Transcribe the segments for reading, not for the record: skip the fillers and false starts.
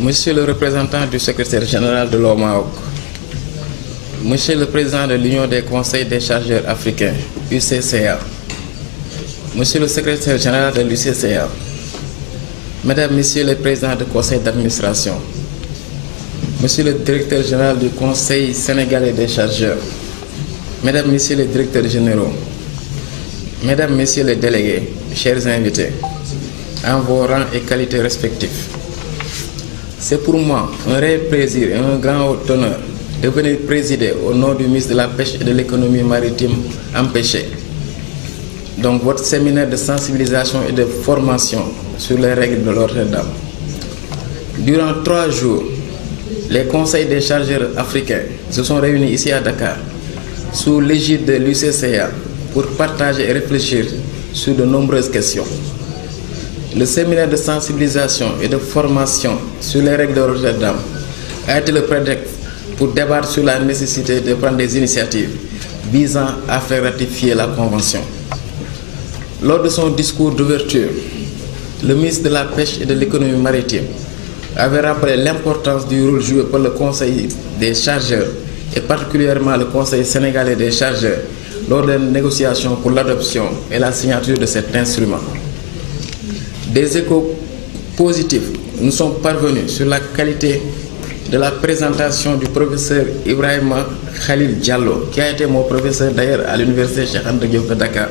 Monsieur le représentant du secrétaire général de l'OMAOC, Monsieur le président de l'Union des conseils des chargeurs africains, UCCA, Monsieur le secrétaire général de l'UCCA, Mesdames, Messieurs les présidents du conseil d'administration, Monsieur le directeur général du Conseil sénégalais des chargeurs, Mesdames, Messieurs les directeurs généraux, Mesdames, Messieurs les délégués, chers invités, en vos rangs et qualités respectifs, c'est pour moi un réel plaisir et un grand honneur de venir présider au nom du ministre de la Pêche et de l'Économie maritime empêché. Donc votre séminaire de sensibilisation et de formation sur les règles de Rotterdam. Durant 3 jours, les conseils des chargeurs africains se sont réunis ici à Dakar sous l'égide de l'UCCA pour partager et réfléchir sur de nombreuses questions. Le séminaire de sensibilisation et de formation sur les règles de Rotterdam a été le prétexte pour débattre sur la nécessité de prendre des initiatives visant à faire ratifier la Convention. Lors de son discours d'ouverture, le ministre de la Pêche et de l'Économie maritime avait rappelé l'importance du rôle joué par le Conseil des chargeurs et particulièrement le Conseil sénégalais des chargeurs lors des négociations pour l'adoption et la signature de cet instrument. Des échos positifs nous sont parvenus sur la qualité de la présentation du professeur Ibrahima Khalil Diallo, qui a été mon professeur d'ailleurs à l'université Cheikh Anta Diop de Dakar,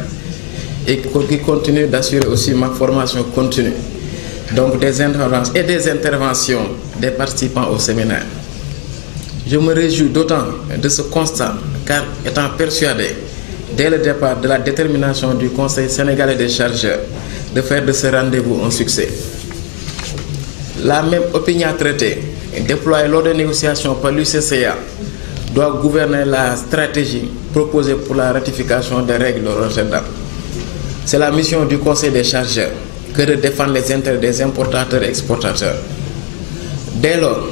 et qui continue d'assurer aussi ma formation continue. Donc des interventions des participants au séminaire. Je me réjouis d'autant de ce constat, car étant persuadé dès le départ de la détermination du Conseil sénégalais des chargeurs de faire de ce rendez-vous un succès. La même opinion traitée déployée lors des négociations par l'UCCA doit gouverner la stratégie proposée pour la ratification des règles de Rotterdam. C'est la mission du Conseil des chargeurs que de défendre les intérêts des importateurs et exportateurs. Dès lors,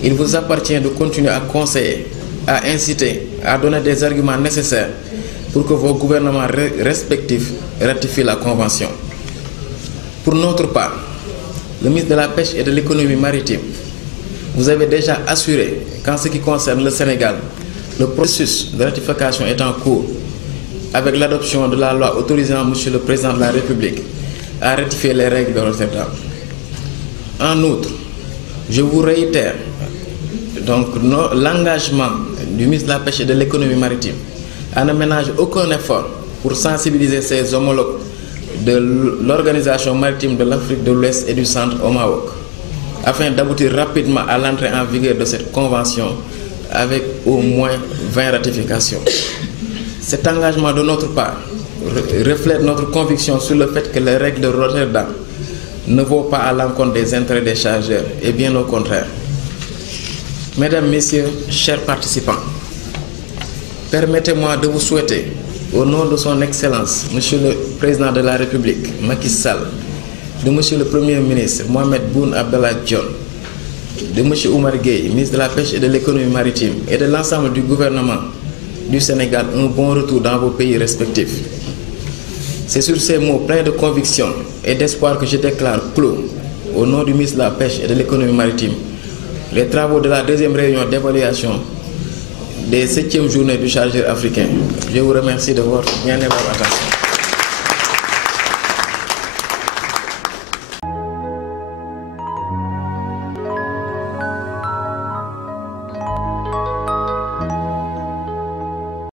il vous appartient de continuer à conseiller, à inciter, à donner des arguments nécessaires pour que vos gouvernements respectifs ratifient la Convention. Pour notre part, le ministre de la Pêche et de l'Économie maritime, vous avez déjà assuré qu'en ce qui concerne le Sénégal, le processus de ratification est en cours avec l'adoption de la loi autorisant Monsieur le Président de la République à ratifier les règles de Rotterdam. En outre, je vous réitère l'engagement du ministre de la Pêche et de l'Économie maritime à ne ménager aucun effort pour sensibiliser ses homologues de l'Organisation maritime de l'Afrique de l'Ouest et du Centre OMAOC, afin d'aboutir rapidement à l'entrée en vigueur de cette convention avec au moins 20 ratifications. Cet engagement de notre part reflète notre conviction sur le fait que les règles de Rotterdam ne vont pas à l'encontre des intérêts des chargeurs, et bien au contraire. Mesdames, Messieurs, chers participants, permettez-moi de vous souhaiter, au nom de son Excellence, Monsieur le Président de la République, Macky Sall, de Monsieur le Premier ministre, Mohamed Boun Abdallah Dionne, de Monsieur Oumar Gueye, ministre de la Pêche et de l'Économie maritime, et de l'ensemble du gouvernement du Sénégal, un bon retour dans vos pays respectifs. C'est sur ces mots pleins de conviction et d'espoir que je déclare clos, au nom du ministre de la Pêche et de l'Économie maritime, les travaux de la deuxième réunion d'évaluation des 7e journées du chargeur africain. Je vous remercie de votre bien aimable attention.